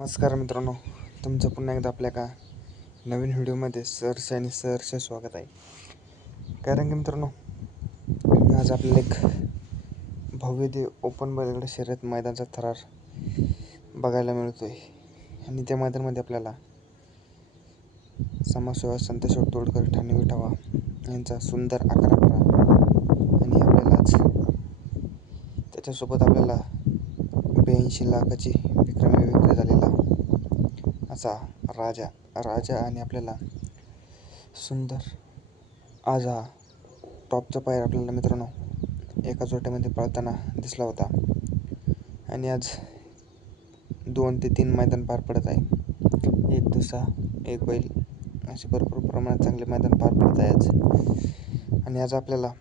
नमस्कार मित्रांनो, तुमचं पुन्हा एकदा आपल्या का नवीन व्हिडिओमध्ये सहर्ष स्वागत आहे. कारण की मित्रांनो, आज आपल्याला एक भव्य देव ओपन बैलगाडी शर्यत मैदानाचा थरार बघायला मिळतोय. आणि त्या मैदानामध्ये आपल्याला समाजसेवक संतोष तोडकर ठाणे विठावा यांचा सुंदर 11 आणि आपल्याला आज त्याच्यासोबत आपल्याला 82 लाखाची विक्रमी विक्री झालेला असा राजा आणि आपल्याला सुंदर आज हा टॉपचा पायर आपल्याला मित्रांनो एका जोट्यामध्ये पळताना दिसला होता. आणि आज 2 ते 3 मैदान पार पडत आहे. एक दुसरा एक बैल असे भरपूर प्रमाणात चांगले मैदान पार पडत आहे आज. आणि आज आपल्याला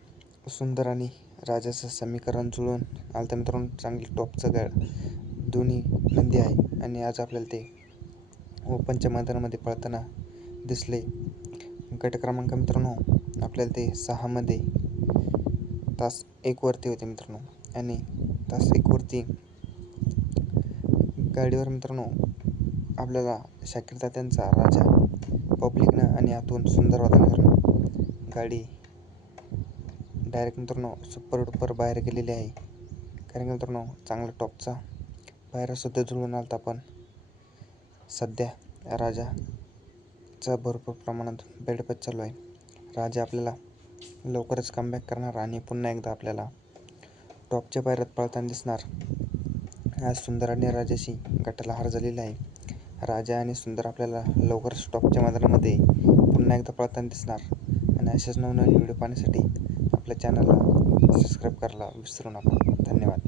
सुंदर आणि राजाचं समीकरण जुळून आलं तर मित्रांनो चांगली टॉपचं दोन्ही नंदी आहे. आणि आज आपल्याला ते ओपनच्या मैदानामध्ये पळताना दिसले. गट क्रमांक मित्रांनो आपल्याला ते 6 मध्ये तास 1 वरती होते मित्रांनो. आणि तास 1 वरती गाडीवर मित्रांनो आपल्याला शाकीर तात्यांचा राजा पब्लिकनं आणि आतून सुंदर होता मित्रांनो. गाडी डायरेक्ट मित्रांनो सुपर डुपर बाहेर गेलेली आहे. कारण की मित्रांनो चांगला टॉपचा पायरासुद्धा जुळून आलता. पण सध्या राजाचा भरपूर प्रमाणात बेडपत चालू आहे. राजा आपल्याला लवकरच कमबॅक करणार आणि पुन्हा एकदा आपल्याला टॉपच्या पायऱ्यात पळताना दिसणार. आज सुंदर आणि राजाशी गटाला हार झालेला आहे. राजा आणि सुंदर आपल्याला लवकरच टॉपच्या मैदानामध्ये पुन्हा एकदा पळताना दिसणार. आणि अशाच नवनवीन व्हिडिओ पाहण्यासाठी आपल्या चॅनलला सबस्क्राईब करायला विसरू नका. धन्यवाद.